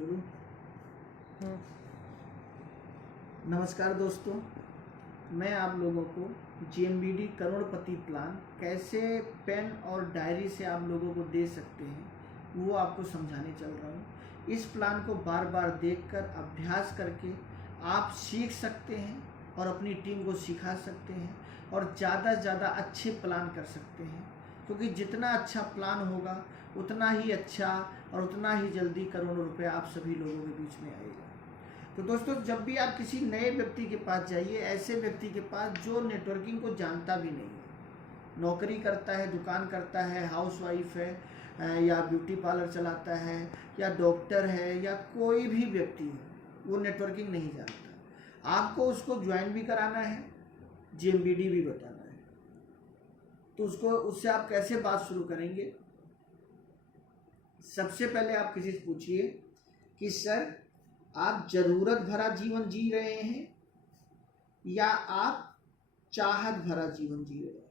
शुरू। नमस्कार दोस्तों, मैं आप लोगों को GMBD करोड़पति प्लान कैसे पेन और डायरी से आप लोगों को दे सकते हैं वो आपको समझाने चल रहा हूँ। इस प्लान को बार बार देखकर अभ्यास करके आप सीख सकते हैं और अपनी टीम को सिखा सकते हैं और ज़्यादा से ज़्यादा अच्छे प्लान कर सकते हैं, क्योंकि जितना अच्छा प्लान होगा उतना ही अच्छा और उतना ही जल्दी करोड़ों रुपए आप सभी लोगों के बीच में आएगा। तो दोस्तों, जब भी आप किसी नए व्यक्ति के पास जाइए, ऐसे व्यक्ति के पास जो नेटवर्किंग को जानता भी नहीं है, नौकरी करता है, दुकान करता है, हाउसवाइफ है या ब्यूटी पार्लर चलाता है या डॉक्टर है या कोई भी व्यक्ति है, वो नेटवर्किंग नहीं जानता। आपको उसको ज्वाइन भी कराना है, GMBD भी बताना है। तो उससे आप कैसे बात शुरू करेंगे? सबसे पहले आप किसी से पूछिए कि सर, आप जरूरत भरा जीवन जी रहे हैं या आप चाहत भरा जीवन जी रहे हैं?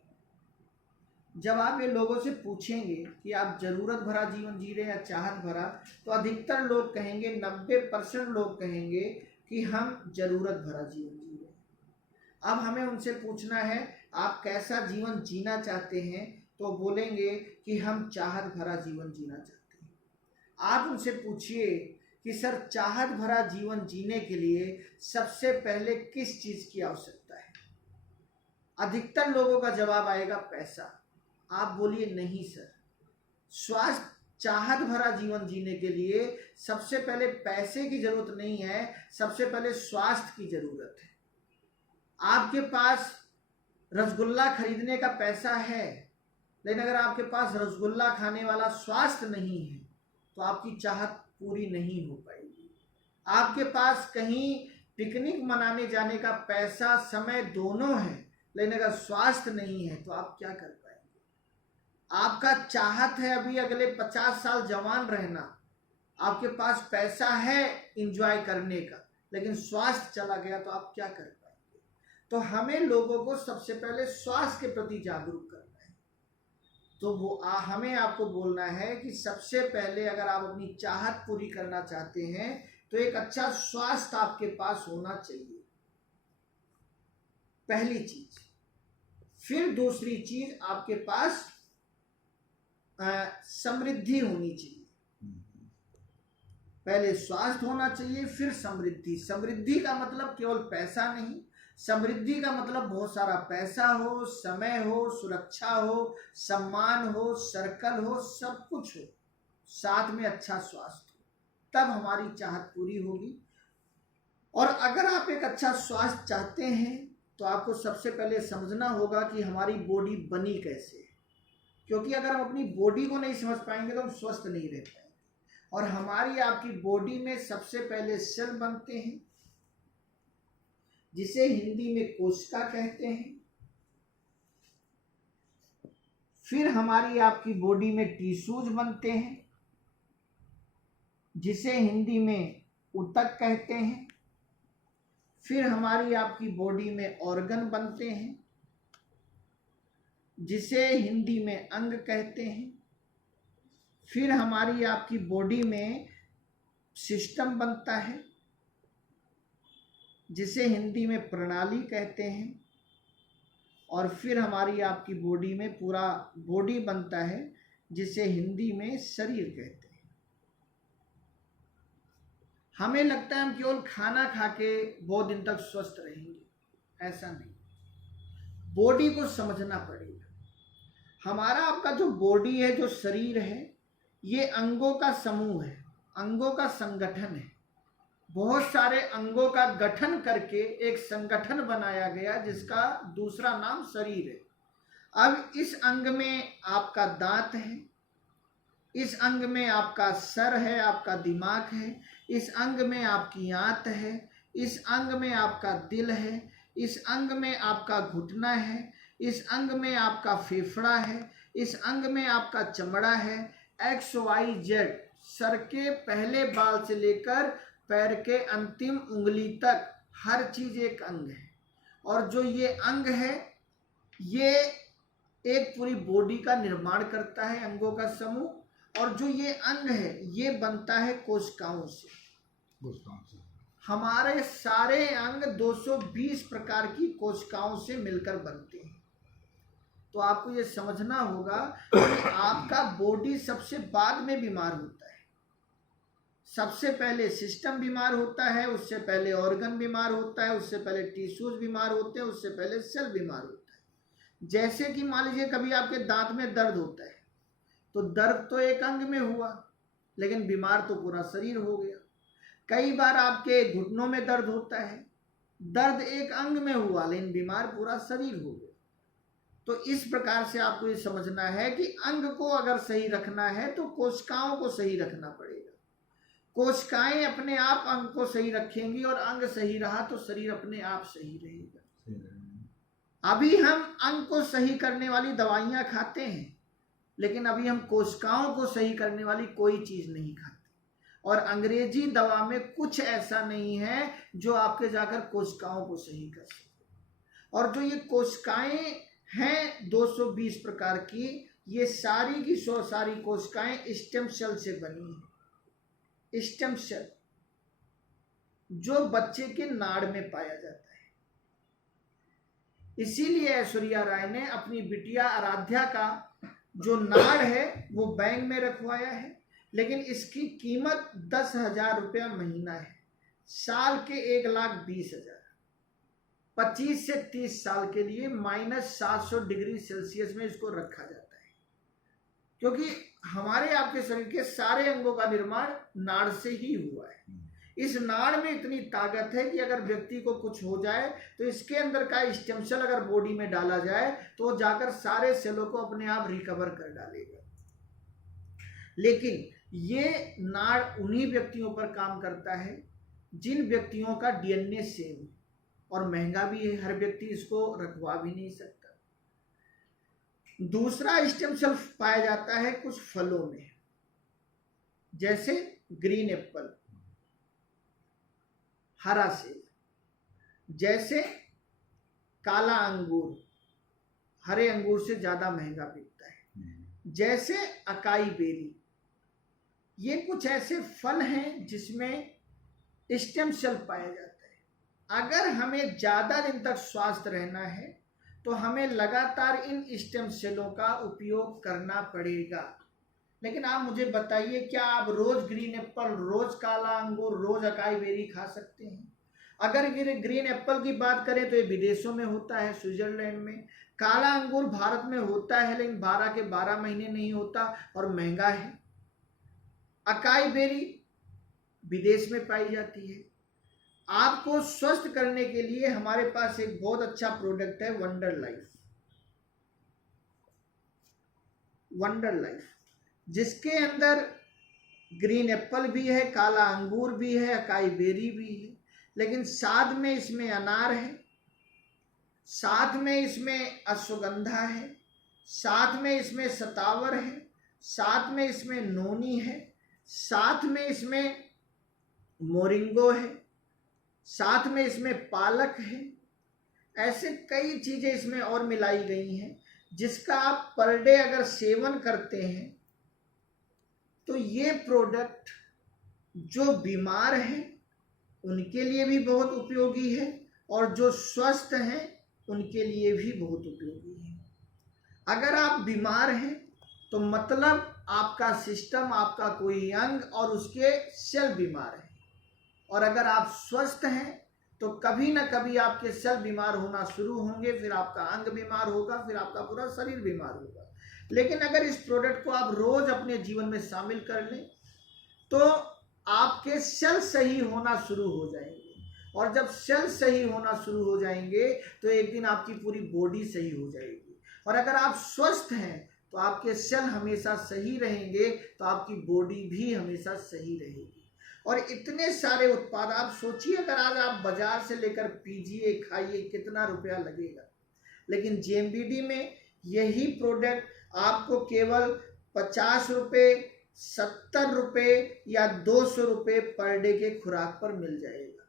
जब आप ये लोगों से पूछेंगे कि आप जरूरत भरा जीवन जी रहे हैं या चाहत भरा, तो अधिकतर लोग कहेंगे, 90% लोग कहेंगे कि हम जरूरत भरा जीवन जी रहे हैं। अब हमें उनसे पूछना है आप कैसा जीवन जीना चाहते हैं, तो बोलेंगे कि हम चाहत भरा जीवन जीना चाहते हैं। आप उनसे पूछिए कि सर, चाहत भरा जीवन जीने के लिए सबसे पहले किस चीज की आवश्यकता है? अधिकतर लोगों का जवाब आएगा पैसा। आप बोलिए नहीं सर, स्वास्थ्य, चाहत भरा जीवन जीने के लिए सबसे पहले पैसे की जरूरत नहीं है, सबसे पहले स्वास्थ्य की जरूरत है। आपके पास रसगुल्ला खरीदने का पैसा है, लेकिन अगर आपके पास रसगुल्ला खाने वाला स्वास्थ्य नहीं है तो आपकी चाहत पूरी नहीं हो पाएगी। आपके पास कहीं पिकनिक मनाने जाने का पैसा, समय दोनों है, लेकिन अगर स्वास्थ्य नहीं है तो आप क्या कर पाएंगे? आपका चाहत है अभी अगले 50 साल जवान रहना, आपके पास पैसा है एंजॉय करने का, लेकिन स्वास्थ्य चला गया तो आप क्या कर पाएंगे? तो हमें लोगों को सबसे पहले स्वास्थ्य के प्रति जागरूक करना है। तो हमें आपको बोलना है कि सबसे पहले अगर आप अपनी चाहत पूरी करना चाहते हैं तो एक अच्छा स्वास्थ्य आपके पास होना चाहिए, पहली चीज। फिर दूसरी चीज, आपके पास समृद्धि होनी चाहिए। पहले स्वास्थ्य होना चाहिए, फिर समृद्धि। समृद्धि का मतलब केवल पैसा नहीं, समृद्धि का मतलब बहुत सारा पैसा हो, समय हो, सुरक्षा हो, सम्मान हो, सर्कल हो, सब कुछ हो, साथ में अच्छा स्वास्थ्य हो, तब हमारी चाहत पूरी होगी। और अगर आप एक अच्छा स्वास्थ्य चाहते हैं तो आपको सबसे पहले समझना होगा कि हमारी बॉडी बनी कैसे है, क्योंकि अगर हम अपनी बॉडी को नहीं समझ पाएंगे तो हम स्वस्थ नहीं रह पाएंगे। और हमारी आपकी बॉडी में सबसे पहले सेल बनते हैं, जिसे हिंदी में कोशिका कहते हैं। फिर हमारी आपकी बॉडी में टिश्यूज बनते हैं, जिसे हिंदी में ऊतक कहते हैं। फिर हमारी आपकी बॉडी में ऑर्गन बनते हैं, जिसे हिंदी में अंग कहते हैं। फिर हमारी आपकी बॉडी में सिस्टम बनता है, जिसे हिंदी में प्रणाली कहते हैं। और फिर हमारी आपकी बॉडी में पूरा बॉडी बनता है, जिसे हिंदी में शरीर कहते हैं। हमें लगता है हम केवल खाना खा के बहुत दिन तक स्वस्थ रहेंगे, ऐसा नहीं। बॉडी को समझना पड़ेगा। हमारा आपका जो बॉडी है, जो शरीर है, ये अंगों का समूह है, अंगों का संगठन है। बहुत सारे अंगों का गठन करके एक संगठन बनाया गया, जिसका दूसरा नाम शरीर है। अब इस अंग में आपका दांत है, इस अंग में आपका सर है, आपका दिमाग है, इस अंग में आपकी आंत है, इस अंग में आपका दिल है, इस अंग में आपका घुटना है, इस अंग में आपका फेफड़ा है, इस अंग में आपका चमड़ा है। XYZ, सर के पहले बाल से लेकर पैर के अंतिम उंगली तक हर चीज एक अंग है। और जो ये अंग है, ये एक पूरी बॉडी का निर्माण करता है, अंगों का समूह। और जो ये अंग है, ये बनता है कोशिकाओं से। हमारे सारे अंग 220 प्रकार की कोशिकाओं से मिलकर बनते हैं। तो आपको ये समझना होगा कि आपका बॉडी सबसे बाद में बीमार होता है। सबसे पहले सिस्टम बीमार होता है, उससे पहले ऑर्गन बीमार होता है, उससे पहले टिश्यूज बीमार होते हैं, उससे पहले सेल बीमार होता है। जैसे कि मान लीजिए कभी आपके दांत में दर्द होता है, तो दर्द तो एक अंग में हुआ, लेकिन बीमार तो पूरा शरीर हो गया। कई बार आपके घुटनों में दर्द होता है, दर्द एक अंग में हुआ, लेकिन बीमार पूरा शरीर हो गया। तो इस प्रकार से आपको ये समझना है कि अंग को अगर सही रखना है तो कोशिकाओं को सही रखना पड़ेगा। कोशिकाएं अपने आप अंग को सही रखेंगी और अंग सही रहा तो शरीर अपने आप सही रहेगा। अभी हम अंग को सही करने वाली दवाइयां खाते हैं, लेकिन अभी हम कोशिकाओं को सही करने वाली कोई चीज नहीं खाते। और अंग्रेजी दवा में कुछ ऐसा नहीं है जो आपके जाकर कोशिकाओं को सही कर सके। और जो ये कोशिकाएं हैं 220 प्रकार की, ये सारी की सारी कोशिकाएं स्टेम सेल से बनी है। स्टेम सेल जो बच्चे के नाड़ में पाया जाता है। इसीलिए ऐश्वर्या राय ने अपनी बिटिया आराध्या का जो नाड़ है वो बैंक में रखवाया है, लेकिन इसकी कीमत 10,000 रुपया महीना है। साल के 1,20,000। 25 से 30 साल के लिए -700 डिग्री सेल्सियस में इसको रखा जाता है, क्योंकि हमारे आपके शरीर के सारे अंगों का निर्माण नाड़ से ही हुआ है। इस नाड़ में इतनी ताकत है कि अगर व्यक्ति को कुछ हो जाए तो इसके अंदर का स्टेम सेल अगर बॉडी में डाला जाए तो वो जाकर सारे सेलों को अपने आप रिकवर कर डालेगा। लेकिन ये नाड़ उन्हीं व्यक्तियों पर काम करता है जिन व्यक्तियों का डीएनए सेम है, और महंगा भी है, हर व्यक्ति इसको रखवा भी नहीं सकता। दूसरा स्टेम सेल पाया जाता है कुछ फलों में, जैसे ग्रीन एप्पल, हरा सेब, जैसे काला अंगूर, हरे अंगूर से ज्यादा महंगा बिकता है, जैसे अकाई बेरी। ये कुछ ऐसे फल हैं जिसमें स्टेम सेल पाया जाता है। अगर हमें ज्यादा दिन तक स्वस्थ रहना है तो हमें लगातार इन स्टेम सेलों का उपयोग करना पड़ेगा। लेकिन आप मुझे बताइए, क्या आप रोज ग्रीन एप्पल, रोज काला अंगूर, रोज अकाई बेरी खा सकते हैं? अगर ग्रीन एप्पल की बात करें तो ये विदेशों में होता है, स्विट्जरलैंड में। काला अंगूर भारत में होता है, लेकिन 12 के 12 महीने नहीं होता और महंगा है। अकाई बेरी विदेश में पाई जाती है। आपको स्वस्थ करने के लिए हमारे पास एक बहुत अच्छा प्रोडक्ट है, वंडर लाइफ। वंडर लाइफ जिसके अंदर ग्रीन एप्पल भी है, काला अंगूर भी है, अकाई बेरी भी है, लेकिन साथ में इसमें अनार है, साथ में इसमें अश्वगंधा है, साथ में इसमें सतावर है, साथ में इसमें नोनी है, साथ में इसमें मोरिंगो है, साथ में इसमें पालक है। ऐसे कई चीजें इसमें और मिलाई गई हैं जिसका आप पर डे अगर सेवन करते हैं तो ये प्रोडक्ट जो बीमार हैं उनके लिए भी बहुत उपयोगी है और जो स्वस्थ हैं उनके लिए भी बहुत उपयोगी है। अगर आप बीमार हैं तो मतलब आपका सिस्टम, आपका कोई अंग और उसके सेल बीमार है, और अगर आप स्वस्थ हैं तो कभी ना कभी आपके सेल बीमार होना शुरू होंगे, फिर आपका अंग बीमार होगा, फिर आपका पूरा शरीर बीमार होगा। लेकिन अगर इस प्रोडक्ट को आप रोज अपने जीवन में शामिल कर लें तो आपके सेल सही होना शुरू हो जाएंगे, और जब सेल सही होना शुरू हो जाएंगे तो एक दिन आपकी पूरी बॉडी सही हो जाएगी। और अगर आप स्वस्थ हैं तो आपके सेल हमेशा सही रहेंगे, तो आपकी बॉडी भी हमेशा सही रहेगी। और इतने सारे उत्पाद, आप सोचिए अगर आज आप बाजार से लेकर पीजिए, खाइए, कितना रुपया लगेगा, लेकिन जेएमबीडी में यही प्रोडक्ट आपको केवल 50 रुपये, 70 रुपये या 200 रुपये पर डे के खुराक पर मिल जाएगा।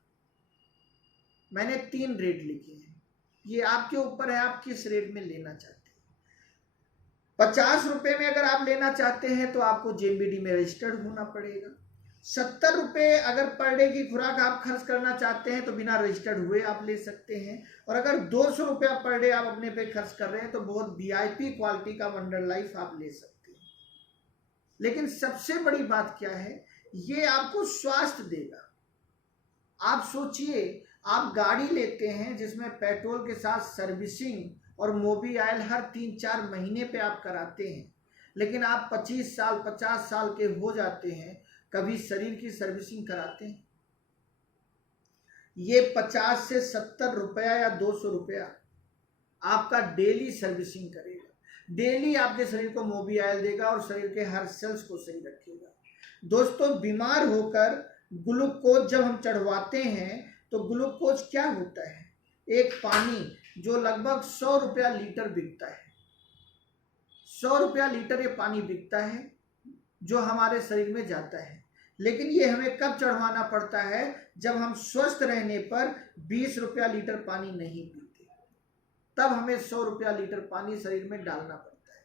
मैंने 3 रेट लिखे हैं, ये आपके ऊपर है आप किस रेट में लेना चाहते हैं। 50 रुपये में अगर आप लेना चाहते हैं तो आपको जेएमबीडी में रजिस्टर्ड होना पड़ेगा। ₹70 अगर पर डे की खुराक आप खर्च करना चाहते हैं तो बिना रजिस्टर्ड हुए आप ले सकते हैं। और अगर ₹200 पर डे आप अपने पे खर्च कर रहे हैं तो बहुत VIP क्वालिटी का वंडर लाइफ आप ले सकते हैं। लेकिन सबसे बड़ी बात क्या है, ये आपको स्वास्थ्य देगा। आप सोचिए, आप गाड़ी लेते हैं जिसमें पेट्रोल के साथ सर्विसिंग और मोबिल हर 3-4 महीने पे आप कराते हैं, लेकिन आप 25 साल 50 साल के हो जाते हैं, कभी शरीर की सर्विसिंग कराते हैं? ये 50 से 70 रुपया या 200 रुपया आपका डेली सर्विसिंग करेगा। डेली आपके शरीर को मोबिल देगा और शरीर के हर सेल्स को सही रखेगा। दोस्तों, बीमार होकर ग्लूकोज जब हम चढ़वाते हैं तो ग्लूकोज क्या होता है? एक पानी जो लगभग 100 रुपया लीटर बिकता है। 100 रुपया लीटर ये पानी बिकता है जो हमारे शरीर में जाता है। लेकिन ये हमें कब चढ़वाना पड़ता है? जब हम स्वस्थ रहने पर 20 रुपया लीटर पानी नहीं पीते, तब हमें 100 रुपया लीटर पानी शरीर में डालना पड़ता है।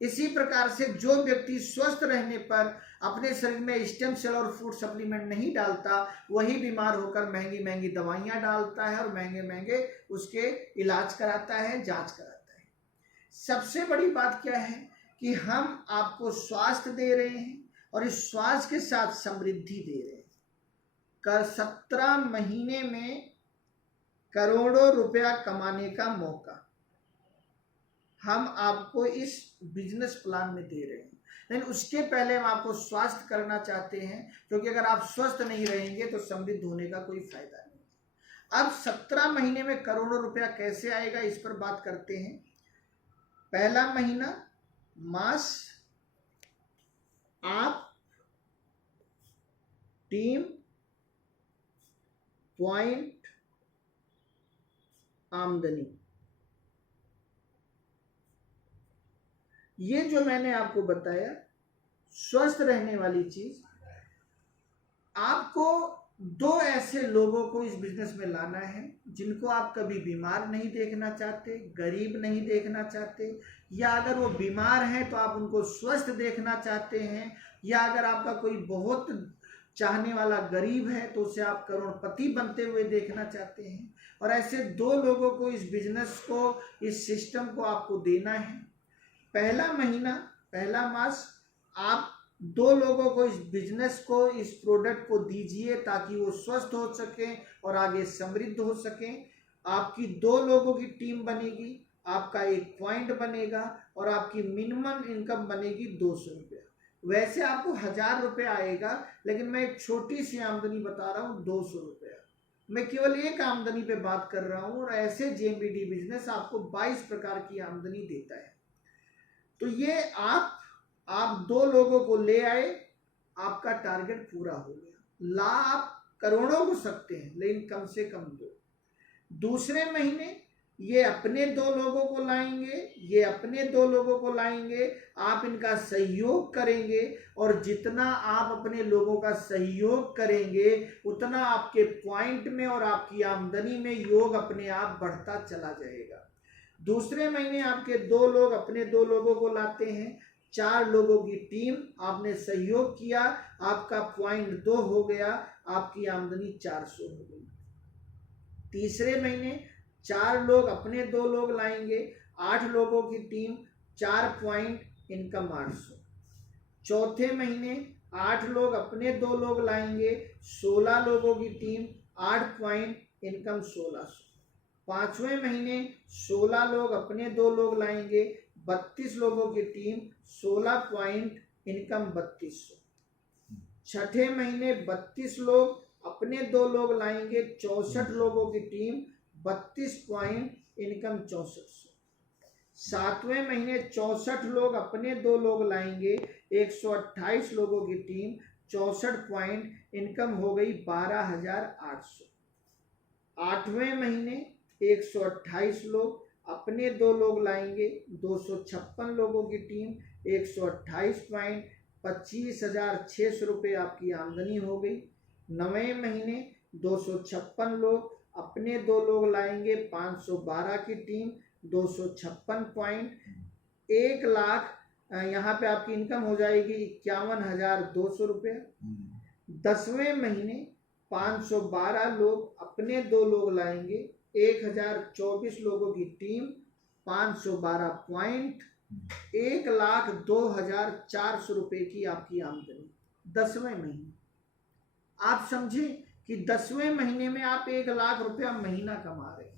इसी प्रकार से जो व्यक्ति स्वस्थ रहने पर अपने शरीर में स्टेम सेल और फूड सप्लीमेंट नहीं डालता, वही बीमार होकर महंगी महंगी दवाइयां डालता है और महंगे महंगे उसके इलाज कराता है, जांच कराता है। सबसे बड़ी बात क्या है कि हम आपको स्वास्थ्य दे रहे हैं और इस स्वास्थ्य के साथ समृद्धि दे रहे हैं। कर 17 महीने में करोड़ों रुपया कमाने का मौका हम आपको इस बिजनेस प्लान में दे रहे हैं। लेकिन उसके पहले हम आपको स्वास्थ्य करना चाहते हैं, क्योंकि अगर आप स्वस्थ नहीं रहेंगे तो समृद्ध होने का कोई फायदा नहीं। अब 17 महीने में करोड़ों रुपया कैसे आएगा, इस पर बात करते हैं। पहला महीना मास, आप, टीम, पॉइंट, आमदनी। ये जो मैंने आपको बताया स्वस्थ रहने वाली चीज, आपको 2 ऐसे लोगों को इस बिजनेस में लाना है जिनको आप कभी बीमार नहीं देखना चाहते, गरीब नहीं देखना चाहते, या अगर वो बीमार हैं तो आप उनको स्वस्थ देखना चाहते हैं, या अगर आपका कोई बहुत चाहने वाला गरीब है तो उसे आप करोड़पति बनते हुए देखना चाहते हैं। और ऐसे 2 लोगों को इस बिजनेस को, इस सिस्टम को आपको देना है। पहला महीना, पहला मास, आप 2 लोगों को इस बिजनेस को, इस प्रोडक्ट को दीजिए ताकि वो स्वस्थ हो सकें और आगे समृद्ध हो सकें। आपकी 2 लोगों की टीम बनेगी, आपका एक पॉइंट बनेगा और आपकी मिनिमम इनकम बनेगी 200 रुपया। वैसे आपको 1000 रुपया आएगा, लेकिन मैं एक छोटी सी आमदनी बता रहा हूँ, 200 रुपया। मैं केवल एक आमदनी पे बात कर रहा हूँ और ऐसे JMBD बिजनेस आपको 22 प्रकार की आमदनी देता है। तो ये आप 2 लोगों को ले आए, आपका टारगेट पूरा हो गया। ला आप करोड़ों हो सकते हैं, लेकिन कम से कम 2। दूसरे महीने ये अपने 2 लोगों को लाएंगे, ये अपने 2 लोगों को लाएंगे, आप इनका सहयोग करेंगे और जितना आप अपने लोगों का सहयोग करेंगे उतना आपके पॉइंट में और आपकी आमदनी में योग अपने आप बढ़ता चला जाएगा। दूसरे महीने आपके 2 लोग अपने 2 लोगों को लाते हैं, 4 लोगों की टीम, आपने सहयोग किया, आपका पॉइंट 2 हो गया, आपकी आमदनी 400 हो गई। तीसरे महीने 4 लोग अपने 2 लोग लाएंगे, 8 लोगों की टीम, 4 पॉइंट, इनकम 800। चौथे महीने 8 लोग अपने 2 लोग लाएंगे, 16 लोगों की टीम, 8 पॉइंट, इनकम 1600। पांचवें महीने 16 लोग अपने 2 लोग लाएंगे, 32 लोगों की टीम, 16 पॉइंट, इनकम 3200। छठे महीने 32 लोग अपने 2 लोग लाएंगे, 64 लोगों की टीम, 32 पॉइंट, इनकम 6400। सातवें महीने 64 लोग अपने 2 लोग लाएंगे, 128 लोगों की टीम, 64 पॉइंट, इनकम हो गई 12,800। आठवें महीने 128 लोग अपने 2 लोग लाएंगे, 256 लोगों की टीम, 128 पॉइंट, 25,600 रुपये आपकी आमदनी हो गई। 9वें महीने 256 लोग अपने 2 लोग लाएंगे, 512 की टीम, 256 पॉइंट, यहाँ पे आपकी इनकम हो जाएगी 51,200 रुपये। 10वें महीने 512 लोग अपने 2 लोग लाएंगे, 1024 लोगों की टीम, 512 पॉइंट, 1,02,400 रुपये की आपकी आमदनी 10वें महीने। आप समझे कि 10वें महीने में आप 1,00,000 रुपया महीना कमा रहे हैं,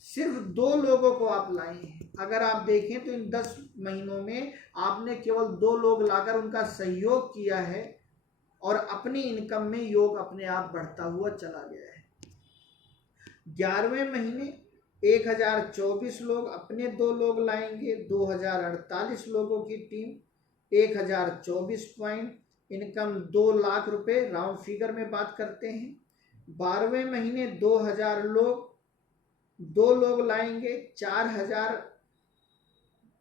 सिर्फ 2 लोगों को आप लाए हैं। अगर आप देखें तो इन 10 महीनों में आपने केवल 2 लोग लाकर उनका सहयोग किया है और अपनी इनकम में योग अपने आप बढ़ता हुआ चला गया है। 11वें महीने 1,024 लोग अपने 2 लोग लाएंगे, 2,048 लोगों की टीम, 1,024 पॉइंट, इनकम 2,00,000 रुपये, राउंड फिगर में बात करते हैं। 12वें महीने 2,000 लोग 2 लोग लाएंगे, 4,000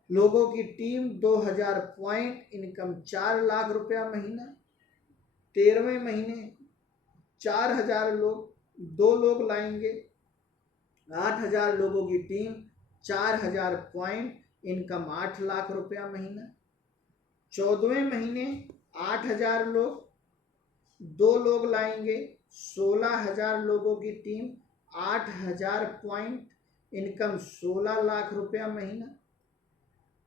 लोगों की टीम, 2,000 पॉइंट, इनकम 4,00,000 रुपया महीना। 13वें महीने 4,000 लोग 2 लोग लाएंगे, 8,000 लोगों की टीम, 4,000 पॉइंट, इनकम 8,00,000 रुपया महीना। 14वें महीने 8,000 लोग 2 लोग लाएंगे, 16,000 लोगों की टीम, 8,000 पॉइंट, इनकम 16,00,000 रुपया महीना।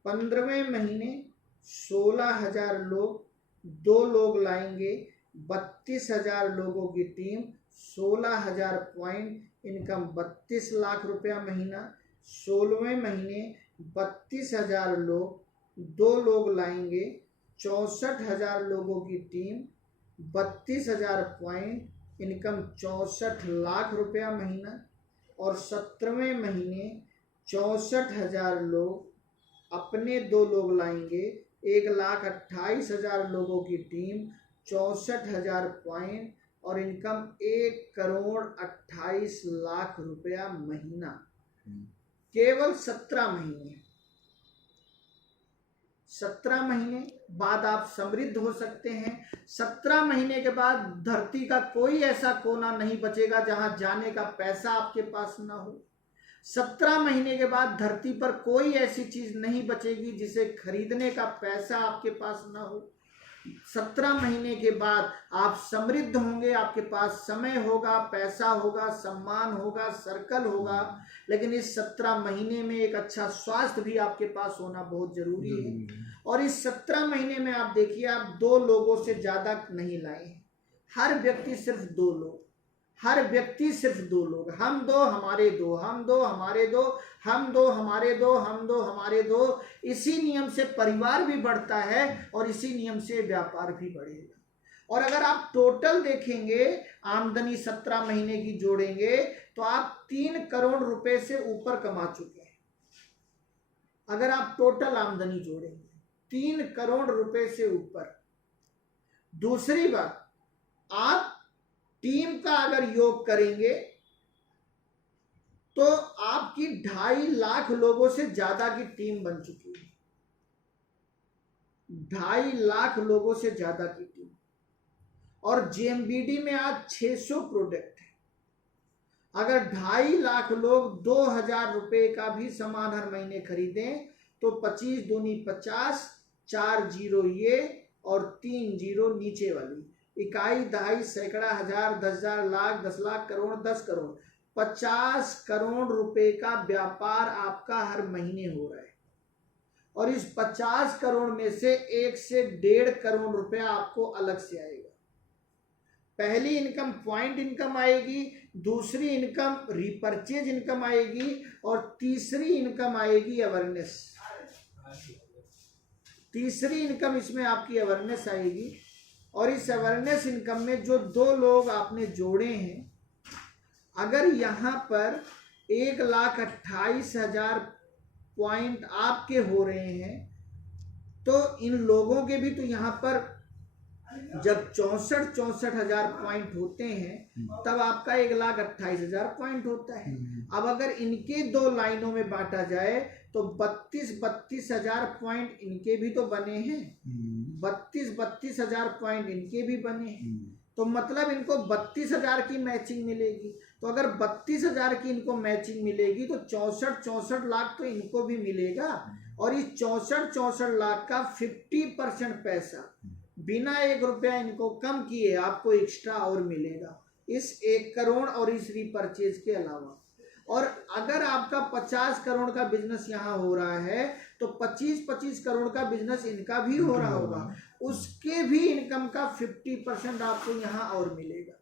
15वें महीने 16,000 लोग 2 लोग लाएंगे, 32,000 लोगों की टीम, 16,000 पॉइंट, इनकम 32,00,000 रुपया महीना। 16वें महीने 32,000 लोग 2 लोग लाएंगे, 64,000 लोगों की टीम, 32,000 पॉइंट, इनकम 64,00,000 रुपया महीना। और 17वें महीने 64,000 लोग अपने 2 लोग लाएंगे, 1,28,000 लोगों की टीम, 64,000 पॉइंट और इनकम 1,28,00,000 रुपया महीना। केवल 17 महीने। 17 महीने बाद आप समृद्ध हो सकते हैं। 17 महीने के बाद धरती का कोई ऐसा कोना नहीं बचेगा जहां जाने का पैसा आपके पास ना हो। 17 महीने के बाद धरती पर कोई ऐसी चीज नहीं बचेगी जिसे खरीदने का पैसा आपके पास ना हो। 17 महीने के बाद आप समृद्ध होंगे, आपके पास समय होगा, पैसा होगा, सम्मान होगा, सर्कल होगा, लेकिन इस 17 महीने में एक अच्छा स्वास्थ्य भी आपके पास होना बहुत जरूरी है। और इस 17 महीने में आप देखिए, आप 2 लोगों से ज्यादा नहीं लाए, हर व्यक्ति सिर्फ 2 लोग, हर व्यक्ति सिर्फ 2 लोग, हम 2 हमारे 2, हम 2 हमारे 2, हम 2 हमारे 2, हम 2 हमारे 2। इसी नियम से परिवार भी बढ़ता है और इसी नियम से व्यापार भी बढ़ेगा। और अगर आप टोटल देखेंगे, आमदनी 17 महीने की जोड़ेंगे तो आप 3 करोड़ रुपए से ऊपर कमा चुके हैं। अगर आप टोटल आमदनी जोड़ेंगे 3 करोड़ रुपए से ऊपर। दूसरी बात, आप टीम का अगर योग करेंगे तो आपकी 2.5 लाख लोगों से ज्यादा की टीम बन चुकी है। 2.5 लाख लोगों से ज्यादा की टीम। और जेएमबीडी में आज 600 प्रोडक्ट है। अगर 2.5 लाख लोग 2,000 रुपए का भी सामान हर महीने खरीदें तो 25 दूनी 50, 4 जीरो ये और 3 जीरो नीचे वाली, इकाई, दहाई, सैकड़ा, हजार, 10,000, लाख, 10 लाख, करोड़, 10 करोड़, 50 करोड़ रुपए का व्यापार आपका हर महीने हो रहा है। और इस 50 करोड़ में से 1 से 1.5 करोड़ रुपया आपको अलग से आएगा। पहली इनकम पॉइंट इनकम आएगी, दूसरी इनकम रिपर्चेज इनकम आएगी और तीसरी इनकम आएगी अवेयरनेस। तीसरी इनकम इसमें आपकी अवेयरनेस आएगी। और इस अवेयरनेस इनकम में जो 2 लोग आपने जोड़े हैं, अगर यहाँ पर 1,28,000 पॉइंट आपके हो रहे हैं तो इन लोगों के भी तो यहाँ पर जब 64,000 पॉइंट होते हैं तब आपका 1,28,000 पॉइंट होता है। अब अगर इनके 2 लाइनों में बांटा जाए तो 32,000 पॉइंट इनके भी तो बने हैं, 32,000 पॉइंट इनके भी बने हैं। तो मतलब इनको 32,000 की मैचिंग मिलेगी। तो अगर 32,000 की इनको मैचिंग मिलेगी तो 64 लाख तो इनको भी मिलेगा। और इस 64 लाख का 50% पैसा बिना 1 रुपया इनको कम किए आपको एक्स्ट्रा और मिलेगा इस 1 करोड़ और इस रीपरचेज के अलावा। और अगर आपका 50 करोड़ का बिजनेस यहाँ हो रहा है तो 25-25 करोड़ का बिजनेस इनका भी हो रहा होगा, उसके भी इनकम का 50% आपको यहाँ और मिलेगा।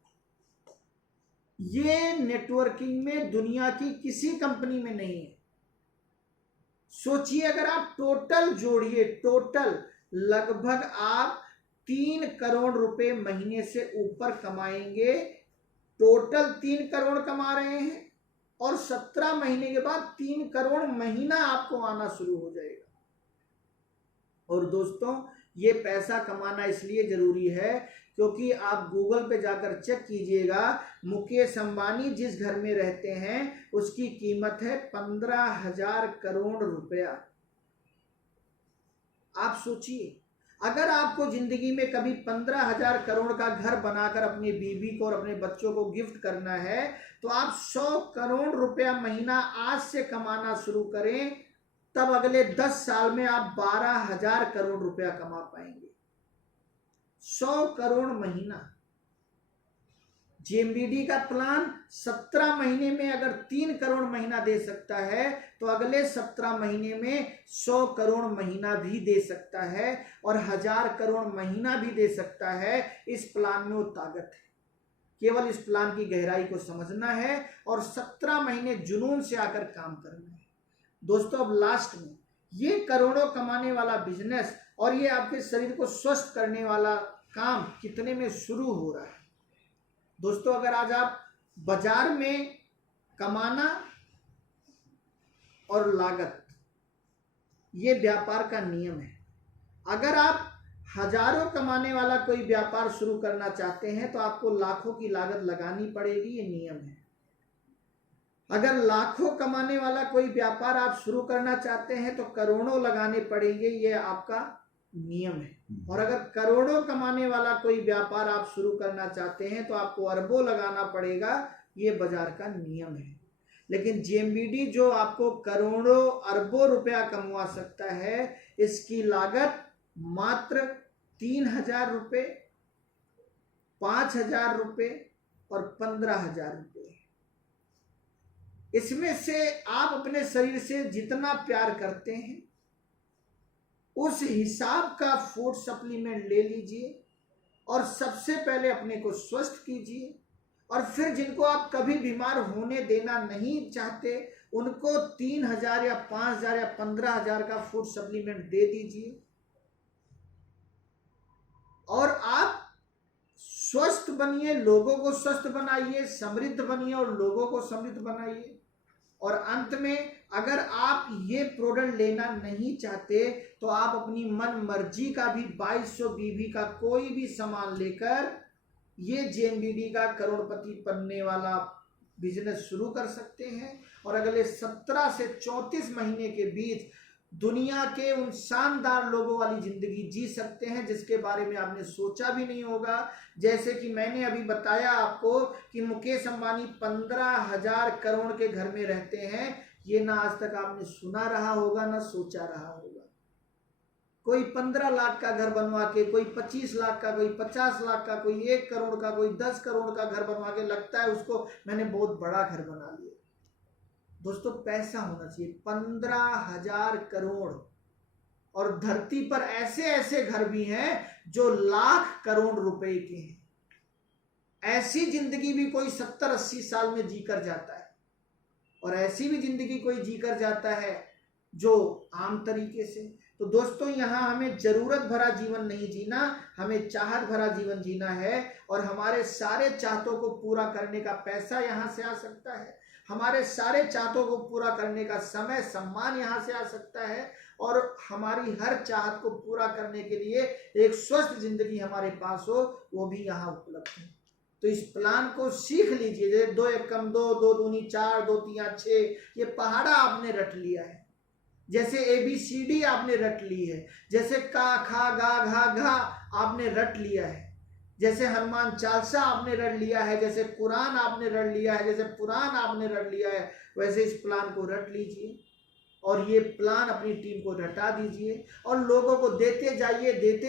ये नेटवर्किंग में दुनिया की किसी कंपनी में नहीं है। सोचिए अगर आप टोटल जोड़िए, टोटल लगभग आप 3 करोड़ रुपए महीने से ऊपर कमाएंगे। टोटल 3 करोड़ कमा रहे हैं और 17 महीने के बाद 3 करोड़ महीना आपको आना शुरू हो जाएगा। और दोस्तों ये पैसा कमाना इसलिए जरूरी है क्योंकि आप गूगल पे जाकर चेक कीजिएगा, मुकेश अंबानी जिस घर में रहते हैं उसकी कीमत है 15,000 करोड़ रुपया। आप सोचिए अगर आपको जिंदगी में कभी 15,000 करोड़ का घर बनाकर अपनी बीवी को और अपने बच्चों को गिफ्ट करना है तो आप 100 करोड़ रुपया महीना आज से कमाना शुरू करें, तब अगले 10 साल में आप 12,000 करोड़ रुपया कमा पाएंगे। 100 करोड़ महीना। जेएमबीडी का प्लान 17 महीने में अगर 3 करोड़ महीना दे सकता है तो अगले 17 महीने में 100 करोड़ महीना भी दे सकता है और 1000 करोड़ महीना भी दे सकता है। इस प्लान में वो ताकत है, केवल इस प्लान की गहराई को समझना है और 17 महीने जुनून से आकर काम करना है। दोस्तों अब लास्ट में ये करोड़ों कमाने वाला बिजनेस और ये आपके शरीर को स्वस्थ करने वाला काम कितने में शुरू हो रहा है। दोस्तों अगर आज आप बाजार में कमाना और लागत, ये व्यापार का नियम है। अगर आप हजारों कमाने वाला कोई व्यापार शुरू करना चाहते हैं तो आपको लाखों की लागत लगानी पड़ेगी, ये नियम है। अगर लाखों कमाने वाला कोई व्यापार आप शुरू करना चाहते हैं तो करोड़ों लगाने पड़ेंगे, ये आपका नियम है। और अगर करोड़ों कमाने वाला कोई व्यापार आप शुरू करना चाहते हैं तो आपको अरबों लगाना पड़ेगा, ये बाजार का नियम है। लेकिन जेएमबीडी जो आपको करोड़ों अरबों रुपया कमवा सकता है, इसकी लागत मात्र 3,000 रुपये, 5,000 रुपये और 15,000 रुपये। इसमें से आप अपने शरीर से जितना प्यार करते हैं उस हिसाब का फूड सप्लीमेंट ले लीजिए और सबसे पहले अपने को स्वस्थ कीजिए। और फिर जिनको आप कभी बीमार होने देना नहीं चाहते उनको 3,000 या 5,000 या 15,000 का फूड सप्लीमेंट दे दीजिए और आप स्वस्थ बनिए, लोगों को स्वस्थ बनाइए, समृद्ध बनिए और लोगों को समृद्ध बनाइए। और अंत में अगर आप ये प्रोडक्ट लेना नहीं चाहते तो आप अपनी मन मर्जी का भी 2200 बीबी का कोई भी सामान लेकर ये जेएमबीडी का करोड़पति बनने वाला बिजनेस शुरू कर सकते हैं और अगले 17 से 34 महीने के बीच दुनिया के उन शानदार लोगों वाली जिंदगी जी सकते हैं जिसके बारे में आपने सोचा भी नहीं होगा। जैसे कि मैंने अभी बताया आपको कि मुकेश अंबानी 15,000 करोड़ के घर में रहते हैं, ये ना आज तक आपने सुना रहा होगा ना सोचा रहा होगा। कोई 15 लाख का घर बनवा के, कोई 25 लाख का, कोई 50 लाख का, कोई 1 करोड़ का, कोई 10 करोड़ का घर बनवा के लगता है उसको मैंने बहुत बड़ा घर बना लिया। दोस्तों पैसा होना चाहिए 15,000 करोड़। और धरती पर ऐसे ऐसे घर भी हैं जो लाख करोड़ रुपए के हैं। ऐसी जिंदगी भी कोई 70-80 साल में जीकर जाता है और ऐसी भी जिंदगी कोई जीकर जाता है जो आम तरीके से। तो दोस्तों यहाँ हमें जरूरत भरा जीवन नहीं जीना, हमें चाहत भरा जीवन जीना है और हमारे सारे चाहतों को पूरा करने का पैसा यहाँ से आ सकता है, हमारे सारे चाहतों को पूरा करने का समय सम्मान यहाँ से आ सकता है और हमारी हर चाहत को पूरा करने के लिए एक स्वस्थ जिंदगी हमारे पास हो, वो भी यहाँ उपलब्ध है। तो इस प्लान को सीख लीजिए। जैसे 2 एकम 2, 2 दूनी 4, 2 तिया 6, ये पहाड़ा आपने रट लिया है। जैसे ABCD आपने रट ली है, जैसे का खा गा घा घा आपने रट लिया है, जैसे हनुमान चालीसा आपने रट लिया है, जैसे कुरान आपने रट लिया है, जैसे पुराण आपने रट लिया है, वैसे इस प्लान को रट लीजिए और ये प्लान अपनी टीम को रटा दीजिए और लोगों को देते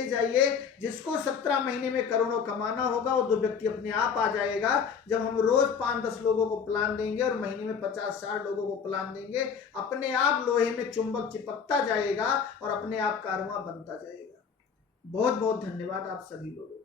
जाइए। जिसको 17 महीने में करोड़ों कमाना होगा वो 2 व्यक्ति अपने आप आ जाएगा। जब हम रोज 5-10 लोगों को प्लान देंगे और महीने में 50-60 लोगों को प्लान देंगे, अपने आप लोहे में चुंबक चिपकता जाएगा और अपने आप कारवां बनता जाएगा। बहुत बहुत धन्यवाद आप सभी लोगों को।